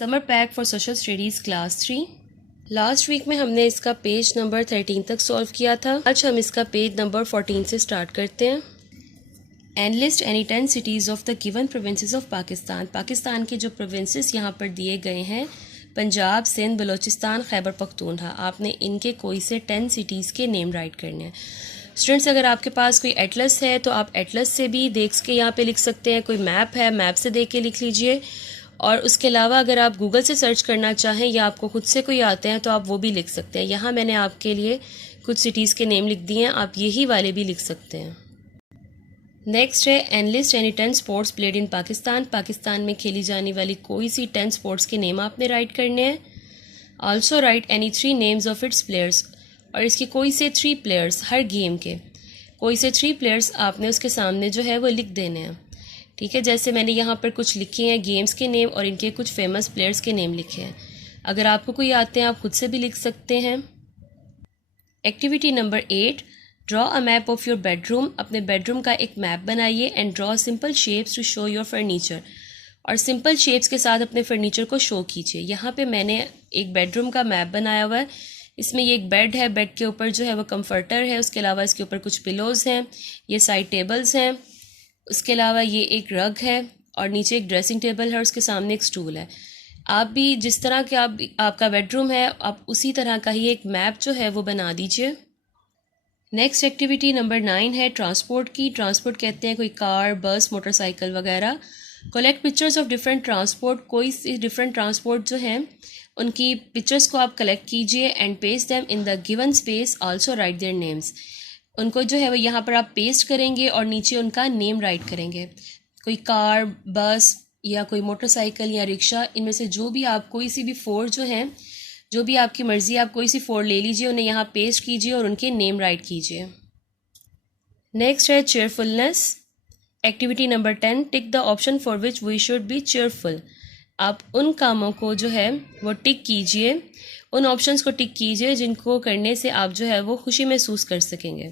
Summer pack for social studies class 3। Last week में हमने इसका पेज नंबर 13 तक सॉल्व किया था। आज हम इसका पेज नंबर 14 से स्टार्ट करते हैं। And list any 10 cities of the given provinces of Pakistan. Pakistan के जो प्रोविंसेस यहाँ पर दिए गए हैं, पंजाब, सिंध, बलूचिस्तान, खैबर पख्तूनख्वा, आपने इनके कोई से 10 सिटीज़ के नेम राइट करने हैं। स्टूडेंट्स, अगर आपके पास कोई एटलस है तो आप एटलस से भी देख के यहाँ पे लिख सकते हैं। कोई मैप है, मैप से देख के लिख लीजिए। और उसके अलावा अगर आप गूगल से सर्च करना चाहें या आपको खुद से कोई आते हैं तो आप वो भी लिख सकते हैं। यहाँ मैंने आपके लिए कुछ सिटीज़ के नेम लिख दिए हैं, आप यही वाले भी लिख सकते हैं। नेक्स्ट है enlist any 10 sports played in Pakistan. Pakistan में खेली जाने वाली कोई सी 10 स्पोर्ट्स के नेम आपने राइट करने हैं। Also write any 3 names of its players. और इसके कोई से 3 प्लेयर्स, हर गेम के कोई से 3 प्लेयर्स आपने उसके सामने जो है वो लिख देने हैं। ठीक है, जैसे मैंने यहाँ पर कुछ लिखे हैं गेम्स के नेम और इनके कुछ फेमस प्लेयर्स के नेम लिखे हैं। अगर आपको कोई आते हैं आप खुद से भी लिख सकते हैं। Activity number 8, draw a map of your bedroom. अपने बेडरूम का एक मैप बनाइए and draw simple shapes to show your furniture. और सिंपल शेप्स के साथ अपने फर्नीचर को शो कीजिए। यहाँ पे मैंने एक बेडरूम का मैप बनाया हुआ है। इसमें ये एक बेड है, बेड के ऊपर जो है वो कंफर्टर है, उसके अलावा इसके ऊपर कुछ पिलोज़ हैं, ये साइड टेबल्स हैं, उसके अलावा ये एक रग है और नीचे एक ड्रेसिंग टेबल है और उसके सामने एक स्टूल है। आप भी जिस तरह के आपका बेडरूम है आप उसी तरह का ही एक मैप जो है वो बना दीजिए। नेक्स्ट एक्टिविटी नंबर 9 है ट्रांसपोर्ट की। ट्रांसपोर्ट कहते हैं कोई कार, बस, मोटरसाइकिल वगैरह। Collect pictures of different transport. कोई सी डिफरेंट ट्रांसपोर्ट जो हैं उनकी पिक्चर्स को आप कलेक्ट कीजिए and paste them in the given space. Also right their names. उनको जो है वो यहाँ पर आप पेस्ट करेंगे और नीचे उनका नेम राइट करेंगे। कोई कार, बस या कोई मोटरसाइकिल या रिक्शा, इनमें से जो भी आप कोई सी भी 4 जो हैं, जो भी आपकी मर्ज़ी, आप कोई सी 4 ले लीजिए, उन्हें यहाँ पेस्ट कीजिए और उनके नेम राइट कीजिए। नेक्स्ट है cheerfulness. Activity number 10, tick the option for which we should be cheerful. आप उन कामों को जो है वो टिक कीजिए, उन ऑप्शंस को टिक कीजिए जिनको करने से आप जो है वो खुशी महसूस कर सकेंगे।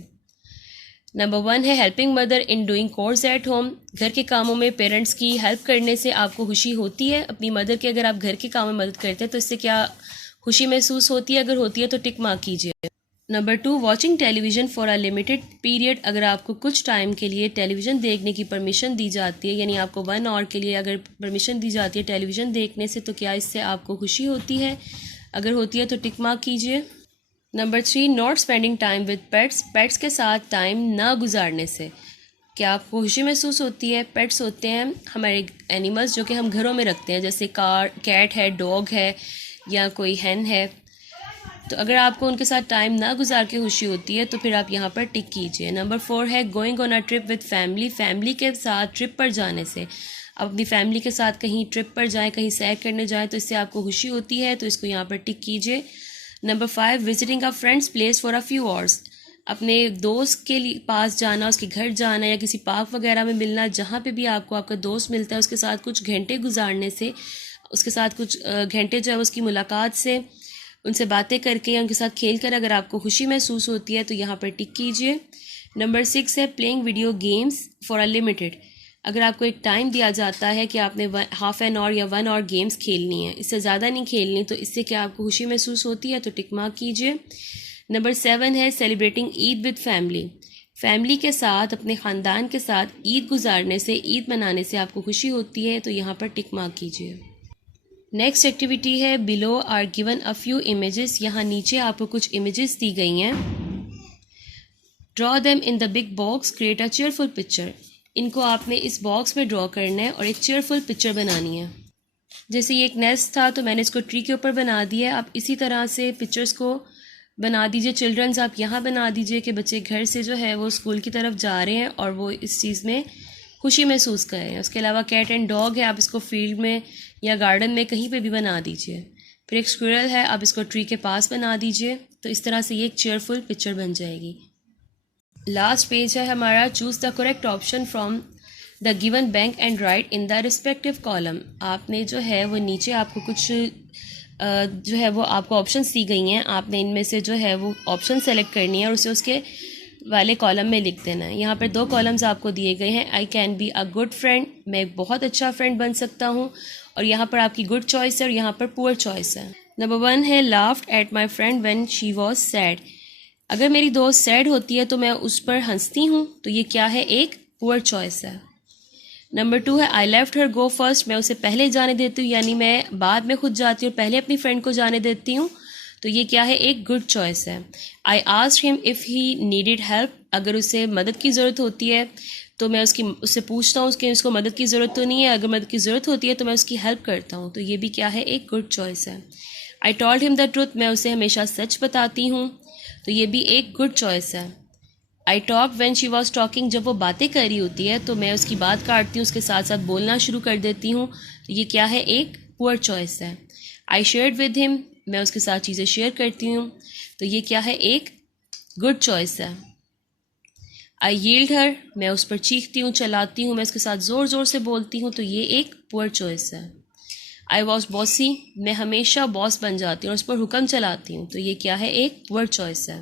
नंबर 1 है helping mother in doing course at home. घर के कामों में पेरेंट्स की हेल्प करने से आपको खुशी होती है। अपनी मदर की अगर आप घर के कामों में मदद करते हैं तो इससे क्या खुशी महसूस होती है? अगर होती है तो टिक मार्क कीजिए। Number 2, watching television for a limited period. अगर आपको कुछ टाइम के लिए टेलीविज़न देखने की परमिशन दी जाती है, यानी आपको 1 आवर के लिए अगर परमिशन दी जाती है टेलीविज़न देखने से, तो क्या इससे आपको खुशी होती है? अगर होती है तो टिक मार्क कीजिए। Number 3, not spending time with pets. Pets के साथ टाइम ना गुजारने से क्या आपको खुशी महसूस होती है? पेट्स होते हैं हमारे एनिमल्स जो कि हम घरों में रखते हैं, जैसे कैट है, डॉग है या कोई हैन है। तो अगर आपको उनके साथ टाइम ना गुजार के खुशी होती है तो फिर आप यहाँ पर टिक कीजिए। नंबर 4 है going on a trip with family. Family के साथ ट्रिप पर जाने से, आप अपनी फैमिली के साथ कहीं ट्रिप पर जाएं, कहीं सैर करने जाएं, तो इससे आपको खुशी होती है, तो इसको यहाँ पर टिक कीजिए। Number 5, visiting a friends place for a few hours. अपने दोस्त के पास जाना, उसके घर जाना या किसी पार्क वगैरह में मिलना, जहाँ पे भी आपको आपका दोस्त मिलता है उसके साथ कुछ घंटे गुजारने से, उसके साथ कुछ घंटे जो है उसकी मुलाकात से, उनसे बातें करके या उनके साथ खेल कर अगर आपको खुशी महसूस होती है तो यहाँ पर टिक कीजिए। नंबर 6 है playing video games for a limited. अगर आपको एक टाइम दिया जाता है कि आपने हाफ एन आवर या 1 आवर गेम्स खेलनी है, इससे ज़्यादा नहीं खेलनी, तो इससे क्या आपको खुशी महसूस होती है? तो टिक मार्क कीजिए। नंबर 7 है celebrating Eid with family. Family के साथ, अपने ख़ानदान के साथ ईद गुजारने से, ईद मनाने से आपको खुशी होती है, तो यहाँ पर टिक मार्क कीजिए। नेक्स्ट एक्टिविटी है below are given a few images. यहाँ नीचे आपको कुछ इमेजेस दी गई हैं। Draw them in the big box, create a cheerful picture. इनको आपने इस बॉक्स में ड्रॉ करना है और एक चेयरफुल पिक्चर बनानी है। जैसे ये एक नेस्ट था तो मैंने इसको ट्री के ऊपर बना दिया है। आप इसी तरह से पिक्चर्स को बना दीजिए। चिल्ड्रंस आप यहाँ बना दीजिए कि बच्चे घर से जो है वो स्कूल की तरफ जा रहे हैं और वो इस चीज़ में खुशी महसूस कर रहे हैं। उसके अलावा कैट एंड डॉग है, आप इसको फील्ड में या गार्डन में कहीं पे भी बना दीजिए। फिर एक स्क्विरल है, आप इसको ट्री के पास बना दीजिए। तो इस तरह से ये एक चेयरफुल पिक्चर बन जाएगी। लास्ट पेज है हमारा, choose the correct option from the given bank and right in the respective column. आपने जो है वो नीचे आपको कुछ जो है वो आपको ऑप्शंस दी गई हैं, आपने इनमें से जो है वो ऑप्शन सेलेक्ट करनी है और उसे उसके वाले कॉलम में लिख देना है। यहाँ पर 2 कॉलम्स आपको दिए गए हैं। I can be a good friend, मैं एक बहुत अच्छा फ्रेंड बन सकता हूँ, और यहाँ पर आपकी गुड चॉइस है और यहाँ पर पुअर चॉइस है। नंबर 1 है laughed at my friend when she was sad. अगर मेरी दोस्त सैड होती है तो मैं उस पर हंसती हूँ, तो ये क्या है, एक पुअर चॉइस है। नंबर 2 है I left her go first. मैं उसे पहले जाने देती हूँ, यानी मैं बाद में खुद जाती हूँ और पहले अपनी फ्रेंड को जाने देती हूँ, तो ये क्या है, एक गुड चॉइस है। I asked him if he needed help. अगर उसे मदद की ज़रूरत होती है तो मैं उससे पूछता हूँ कि उसको मदद की ज़रूरत तो नहीं है, अगर मदद की ज़रूरत होती है तो मैं उसकी हेल्प करता हूँ, तो ये भी क्या है, एक गुड चॉइस है। आई टॉल्ड हिम द ट्रुथ। मैं उसे हमेशा सच बताती हूँ, तो ये भी एक गुड चॉइस है। I talk when she was talking. जब वो बातें कर रही होती है तो मैं उसकी बात काटती हूँ, उसके साथ साथ बोलना शुरू कर देती हूँ, तो ये क्या है, एक पुअर चॉइस है। I shared with him. मैं उसके साथ चीज़ें शेयर करती हूँ, तो ये क्या है, एक गुड चॉइस है। आई यील्ड हर। मैं उस पर चीखती हूँ, चलाती हूँ, मैं उसके साथ ज़ोर ज़ोर से बोलती हूँ, तो ये एक पुअर चॉइस है। I was bossy. मैं हमेशा बॉस बन जाती हूँ और उस पर हुक्म चलाती हूँ, तो ये क्या है, एक पुअर चॉइस है।